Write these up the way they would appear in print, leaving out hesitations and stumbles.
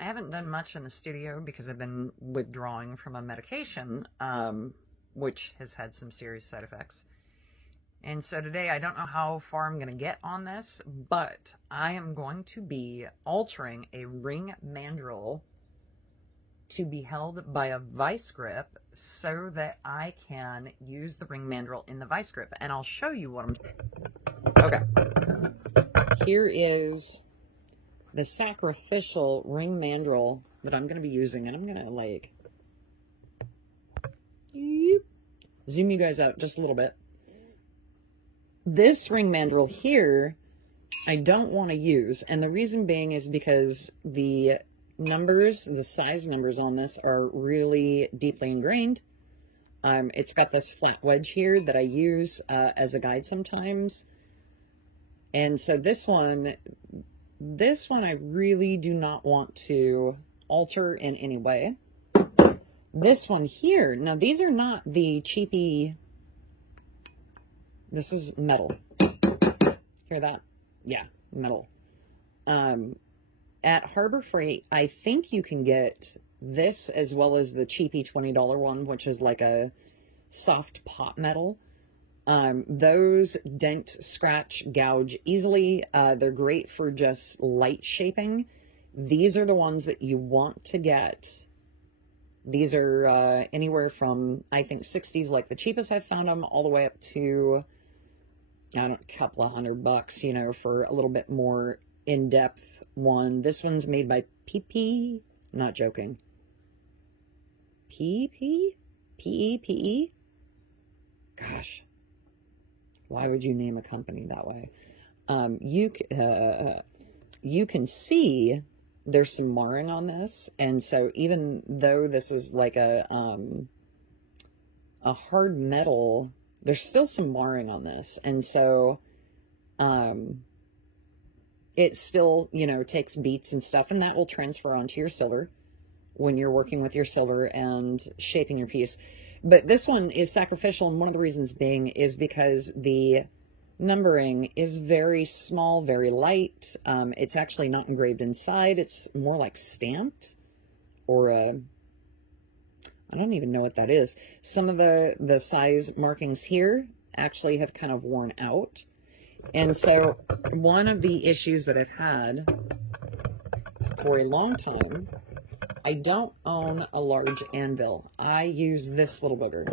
I haven't done much in the studio because I've been withdrawing from a medication, which has had some serious side effects. And so today, I don't know how far I'm going to get on this, but I am going to be altering a ring mandrel to be held by a vice grip so that I can use the ring mandrel in the vice grip. And I'll show you what I'm doing. Okay. Here is the sacrificial ring mandrel that I'm going to be using. And I'm going to like zoom you guys out just a little bit. This ring mandrel here, I don't want to use. And the reason being is because the numbers, the size numbers on this are really deeply ingrained. It's got this flat wedge here that I use as a guide sometimes. And so this one I really do not want to alter in any way. This one here, now these are not the cheapy, this is metal. Hear that? Yeah, metal. At Harbor Freight, I think you can get this as well as the cheapy $20 one, which is like a soft pot metal. Those dent, scratch, gouge easily. They're great for just light shaping. These are the ones that you want to get. These are anywhere from, I think, 60s, like the cheapest I've found them, all the way up to, I don't know, a couple of $100, you know, for a little bit more in-depth one. This one's made by PP. Not joking. PP? P-E-P-E? Gosh. Why would you name a company that way? You can see there's some marring on this. And so even though this is like a hard metal, there's still some marring on this. And so, it still, you know, takes beats and stuff, and that will transfer onto your silver when you're working with your silver and shaping your piece. But this one is sacrificial, and one of the reasons being is because the numbering is very small, very light. It's actually not engraved inside. It's more like stamped, or I don't even know what that is. Some of the size markings here actually have kind of worn out. And so one of the issues that I've had for a long time, I don't own a large anvil. I use this little booger.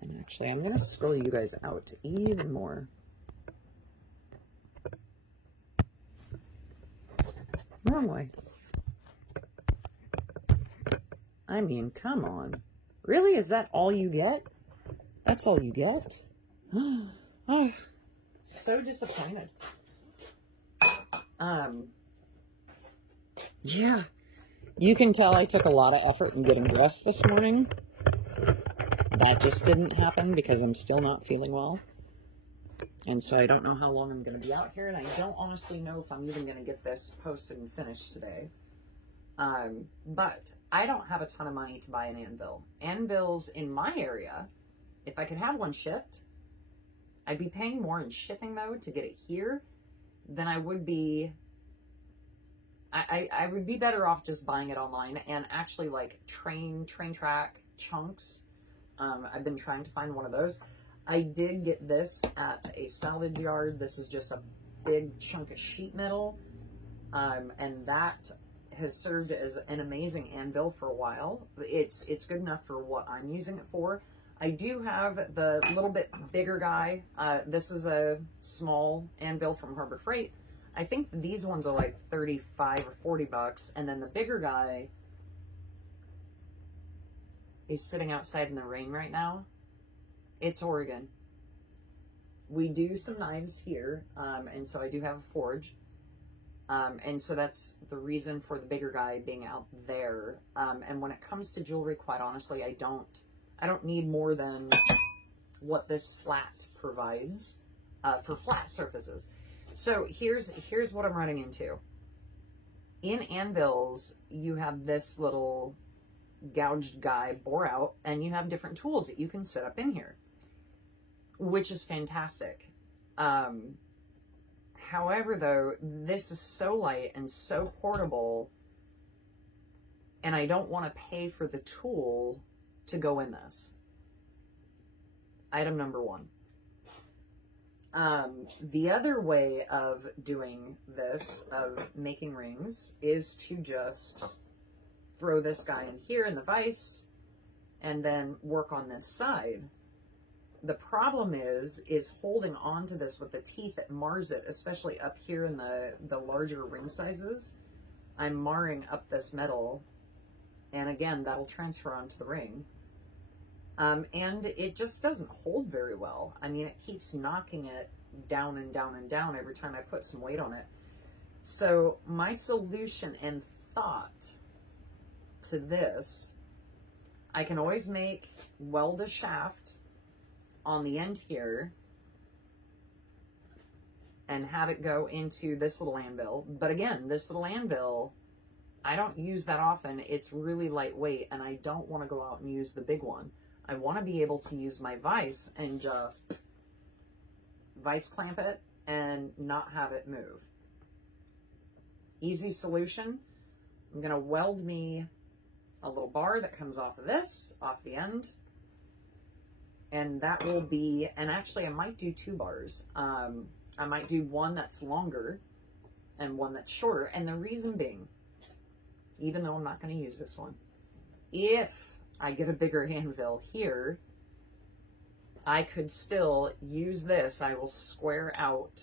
And actually, I'm going to scroll you guys out even more. Wrong way. I mean, come on. Really? Is that all you get? That's all you get? Oh, so disappointed. Yeah. You can tell I took a lot of effort in getting dressed this morning. That just didn't happen because I'm still not feeling well. And so I don't know how long I'm going to be out here, and I don't honestly know if I'm even going to get this posted and finished today. But I don't have a ton of money to buy an anvil. Anvils in my area, if I could have one shipped, I'd be paying more in shipping, though, to get it here than I would be. I would be better off just buying it online and actually, like, train track chunks. I've been trying to find one of those. I did get this at a salvage yard. This is just a big chunk of sheet metal. And that has served as an amazing anvil for a while. It's good enough for what I'm using it for. I do have the little bit bigger guy. This is a small anvil from Harbor Freight. I think these ones are like 35 or 40 bucks. And then the bigger guy is sitting outside in the rain right now. It's Oregon. We do some knives here. And so I do have a forge. And so that's the reason for the bigger guy being out there. And when it comes to jewelry, quite honestly, I don't need more than what this flat provides for flat surfaces. So here's what I'm running into. In anvils, you have this little gouged guy bore out, and you have different tools that you can set up in here, which is fantastic. However, though, this is so light and so portable and I don't want to pay for the tool to go in this. Item number one. The other way of doing this, of making rings, is to just throw this guy in here in the vise and then work on this side. The problem is holding on to this with the teeth. It mars it, especially up here in the larger ring sizes. I'm marring up this metal, and again, that'll transfer onto the ring. And it just doesn't hold very well. I mean, it keeps knocking it down and down and down every time I put some weight on it. So my solution and thought to this, I can always weld a shaft on the end here and have it go into this little anvil. But again, this little anvil, I don't use that often. It's really lightweight, and I don't want to go out and use the big one. I want to be able to use my vise and just vise clamp it and not have it move. Easy solution. I'm going to weld me a little bar that comes off of this, off the end. And that will be, and actually I might do 2 bars. I might do one that's longer and one that's shorter. And the reason being, even though I'm not going to use this one, if I get a bigger anvil here, I could still use this. I will square out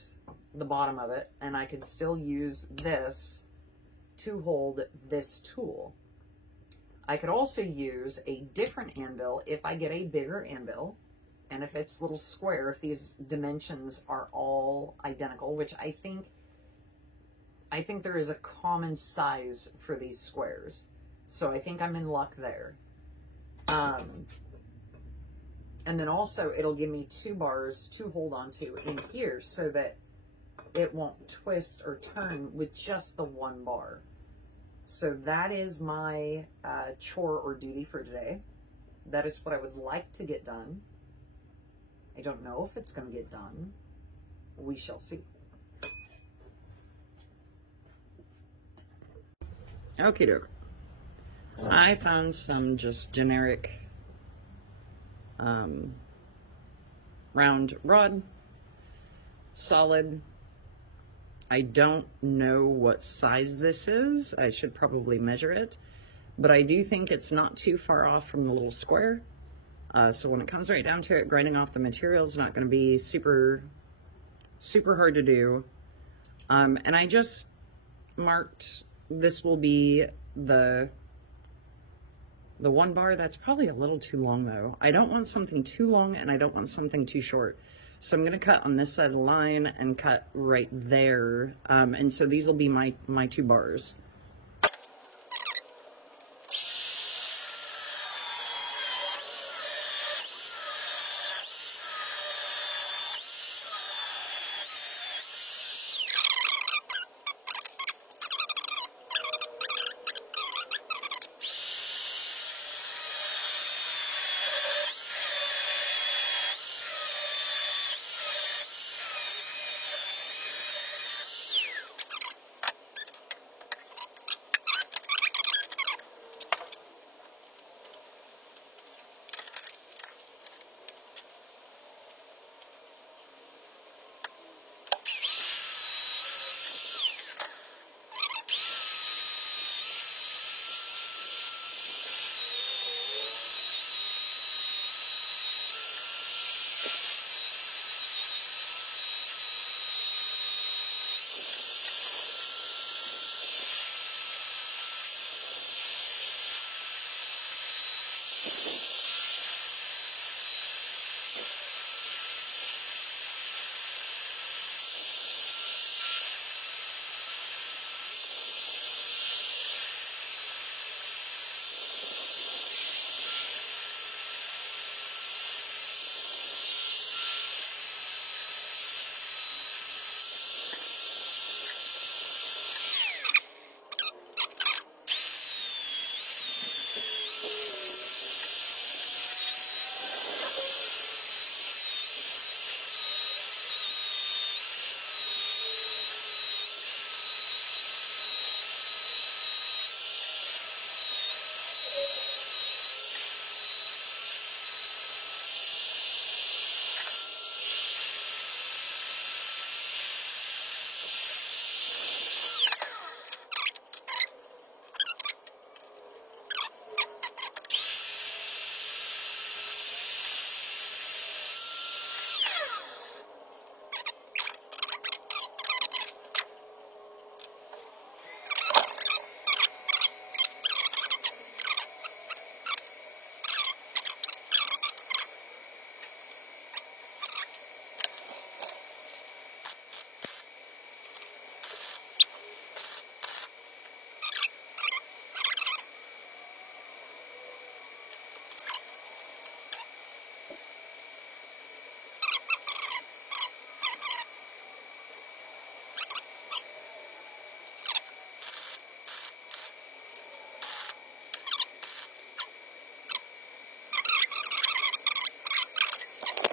the bottom of it, and I could still use this to hold this tool. I could also use a different anvil if I get a bigger anvil, and if it's a little square, if these dimensions are all identical, which I think there is a common size for these squares. So I think I'm in luck there. And then also it'll give me 2 bars to hold on to in here so that it won't twist or turn with just the 1 bar. So that is my chore or duty for today. That is what I would like to get done. I don't know if it's going to get done. We shall see. Okie doke. I found some just generic round rod, solid. I don't know what size this is. I should probably measure it, but I do think it's not too far off from the little square. So when it comes right down to it, grinding off the material is not going to be super hard to do. And I just marked, this will be the 1 bar. That's probably a little too long though. I don't want something too long and I don't want something too short. So I'm going to cut on this side of the line and cut right there. And so these will be my 2 bars.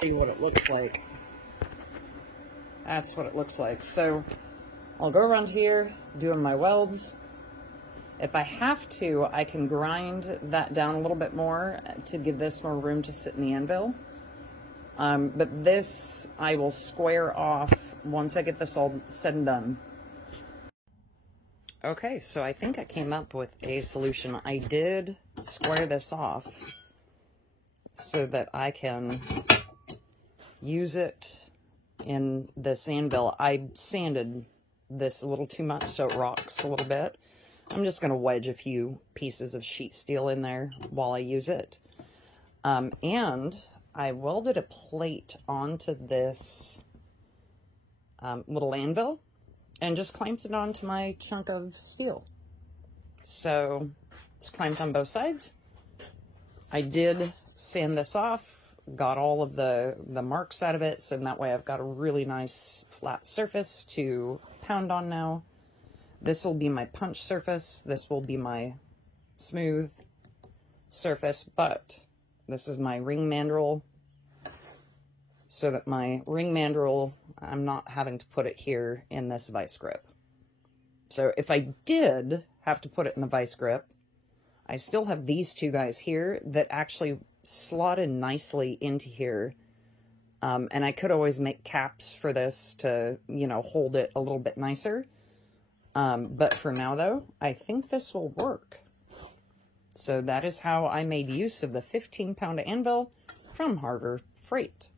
see what it looks like. That's what it looks like. So I'll go around here doing my welds. If I have to, I can grind that down a little bit more to give this more room to sit in the anvil. But this I will square off once I get this all said and done. Okay, so I think I came up with a solution. I did square this off so that I can use it in this anvil. I sanded this a little too much so it rocks a little bit. I'm just going to wedge a few pieces of sheet steel in there while I use it. And I welded a plate onto this little anvil and just clamped it onto my chunk of steel. So it's clamped on both sides. I did sand this off, got all of the marks out of it, so that way I've got a really nice flat surface to pound on now. This will be my punch surface, this will be my smooth surface, but this is my ring mandrel, so that my ring mandrel, I'm not having to put it here in this vice grip. So if I did have to put it in the vice grip, I still have these two guys here that actually slot in nicely into here. And I could always make caps for this to, you know, hold it a little bit nicer. But for now, though, I think this will work. So that is how I made use of the 15-pound anvil from Harbor Freight.